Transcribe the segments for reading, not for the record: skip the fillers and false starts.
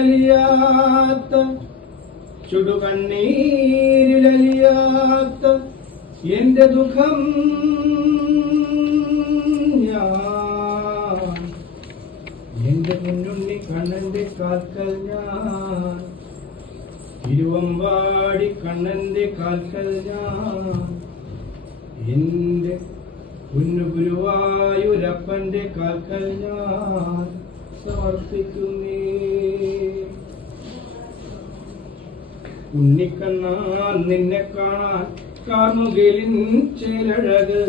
കണ്ണീരിലലിയാത്ത ചുടുകണ്ണീരിലലിയാത്ത എന്റെ ദുഃഖം ഞാൻ എന്റെ മുന്നുണ്ണി കണ്ണന്റെ കാൽക്കൽ ഞാൻ തിരുവമ്പാടി കണ്ണന്റെ കാൽക്കൽ ഞാൻ എന്റെ കുഞ്ഞു ഗുരുവായൂരപ്പന്റെ കാൽക്കൽ ഞാൻ സമർപ്പിക്കുന്നേ. ഉണ്ണിക്കണ്ണാൻ നിന്നെ കാണാൻ കാർമുകിലിൻ ചേലഴക്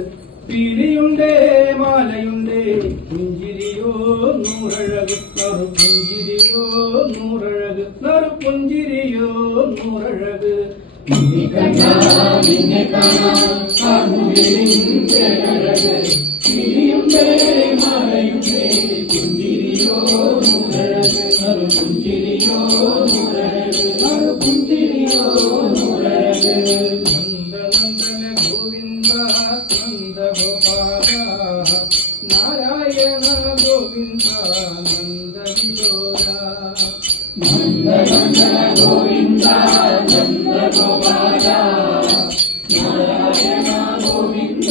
പീലിയുണ്ടേ മാലയുണ്ടേ പുഞ്ചിരിയോ നൂറഴക് നറു പുഞ്ചിരിയോ നൂറഴക് നറു പുഞ്ചിരിയോ നൂറഴക്. ഉണ്ണിക്കണ്ണാൻ നിന്നെ കാണാൻ കാർമുകിലിൻ ചേലഴക് പീലിയുണ്ടേ മാലയുണ്ടേ പുഞ്ചിരിയോ നൂറഴക് നറു പുഞ്ചിരിയോ നൂറഴക് നറു പുഞ്ചിരിയോ നൂറഴക്. നന്ദനന്ദന ഗോവിന്ദ നന്ദ ഗോപാല നാരായണ ഗോവിന്ദ നന്ദ കിശോര. നന്ദനന്ദന ഗോവിന്ദ നന്ദ ഗോപാല നാരായണ ഗോവിന്ദ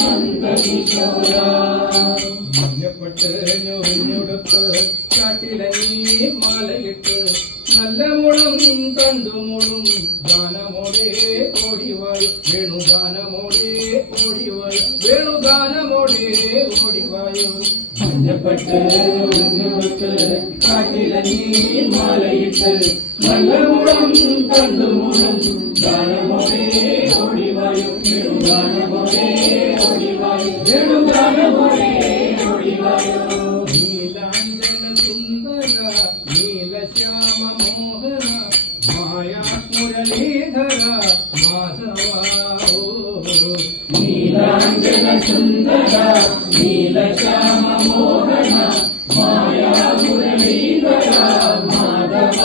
നന്ദ കിശോര. മഞ്ഞപ്പെട്ട് ഞൊറിഞ്ഞൊടുത്ത് കാട്ടിലങ്ങി മാലയിട്ട് നല്ല മുളം തണ്ടുമുളും ഗാനമോടെ ഓടിവായു വേണുഗാനമോടെ ഓടിവായു വേണുഗാനമോടെ ഓടിവായു. മഞ്ഞപ്പെട്ട് ഞൊറിഞ്ഞൊടുത്ത് കാട്ടിലങ്ങി മാലയിട്ട് നല്ല മുളം തണ്ടുമുളും ഗാനമോടെ ഓടിവായു വേണുഗാനമോടെ ഓടിവായു വേണുഗാനമോടെ ഓടിവായു. നീലാഞ്ജന സുന്ദര നീലശ്യാമ മോഹന മായാ മുരളീധര മാധവ. നീലാഞ്ജന സുന്ദര നീലശ്യാമ മോഹന മായാ മുരളീധര മാധവ.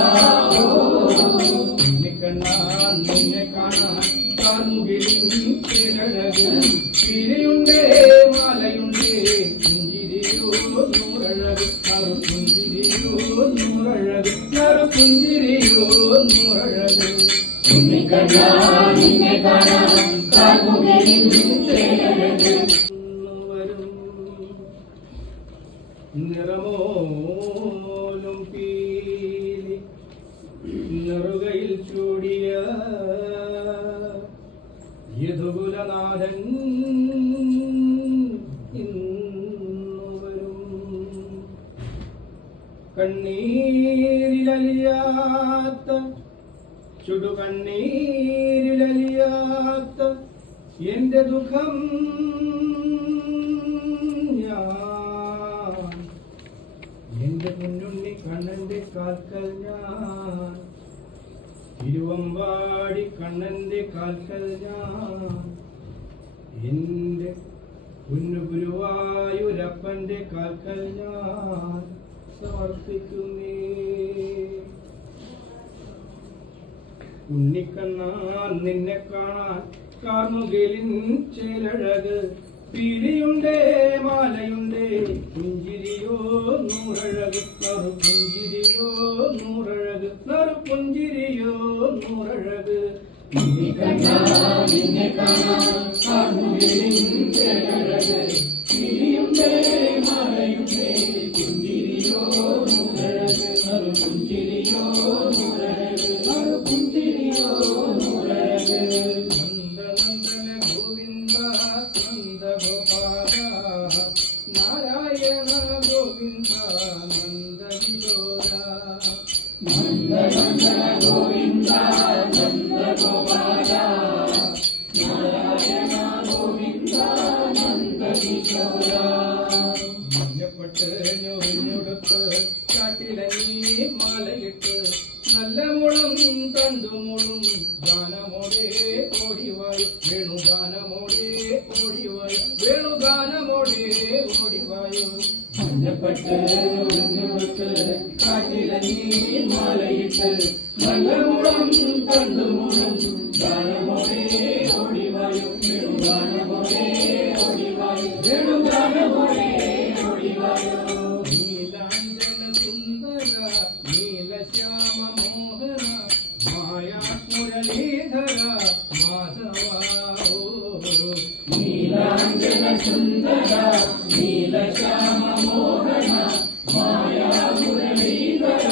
ഉണ്ണിക്കണ്ണാൻ നിന്നെ കാണാൻ കാർമുകിലിൻ ചേലഴക് പീലിയുണ്ടേ മാലയുണ്ടേ പുഞ്ചിരിയോ നൂറഴക് നറു പുഞ്ചിരിയോ നൂറഴക് നറു പുഞ്ചിരിയോ നൂറഴക്. ഉണ്ണിക്കണ്ണാൻ നിന്നെ കാണാൻ കാർമുകിലിൻ ചേലഴക് വരും നിറമോലും പീലി നെറുകയിൽ ചൂടിയ യദുകുലനാഥൻ ഇന്നു വരും. കണ്ണീരിലലിയാത്ത ചുടുകണ്ണീരിലലിയാത്ത എന്റെ ദുഃഖം ഞാൻ എന്റെ മുന്നുണ്ണി കണ്ണന്റെ കാൽക്കൽ ഞാൻ തിരുവമ്പാടി കണ്ണന്റെ കാൽക്കൽ ഞാൻ എന്റെ കുഞ്ഞു ഗുരുവായൂരപ്പന്റെ കാൽക്കൽ ഞാൻ സമർപ്പിക്കുന്നേ. ഉണ്ണിക്കണ്ണാൻ നിന്നെ കാണാൻ കാർമുകിലിൻ ചേലഴക് പീലിയുണ്ടേ മാലയുണ്ടേ പുഞ്ചിരിയോ നൂറഴക് നറു പുഞ്ചിരിയോ നൂറഴക് നറു പുഞ്ചിരിയോ നൂറഴക്. ഉണ്ണിക്കണ്ണാൻ നിന്നെ കാണാൻ കാർമുകിലിൻ ചേലഴക് പീലിയുണ്ടേ മാലയുണ്ടേ പുഞ്ചിരിയോ നൂറഴക് നറു പുഞ്ചിരിയോ നൂറഴക് നറു പുഞ്ചിരിയോ നൂറഴക്. നന്ദനന്ദന ഗോവിന്ദ നന്ദ ഗോപാല നാരായണ ഗോവിന്ദ നന്ദ കിശോര. നന്ദനന്ദന ഗോവിന്ദ നന്ദ ഗോപാല നാരായണ ഗോവിന്ദ നന്ദ കിശോര. മഞ്ഞപ്പെട്ട് ഞൊറിഞ്ഞൊടുത്ത് കാട്ടിലങ്ങി മാലയിട്ട് നല്ല മുളം തണ്ടുമുളും ഗാനമോടെ ഓടിവായു വേണുഗാനമോടെ ഓടിവായു വേണുഗാനമോടെ ഓടിവായു. മഞ്ഞപ്പെട്ട് ഞൊറിഞ്ഞൊടുത്ത് കാട്ടിലങ്ങി മാലയിട്ട് നല്ല മുളം തണ്ടുമുളും ഗാനമോടെ ഓടിവായു വേണുഗാനമോടെ ഓടിവായു വേണുഗാനമോടെ ഓടിവായു. നീലാഞ്ജന സുന്ദര കാഞ്ചന സുന്ദര നീലശ്യാമ മോഹന മായാ മുരളീധര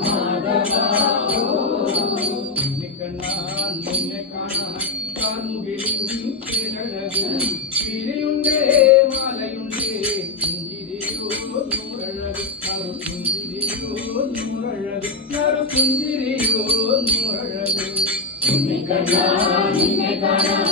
മാധവ നിന്നെ കാണാൻ കാർമുകിലിൻ തിരഴക് പിരിയുണ്ടേ മാലയുണ്ടേ പുഞ്ചിരിയോ നൂറഴക് നറു പുഞ്ചിരിയോ നൂറഴക് നറു പുഞ്ചിരിയോ നൂറഴക് നിന്നെ കാണാൻ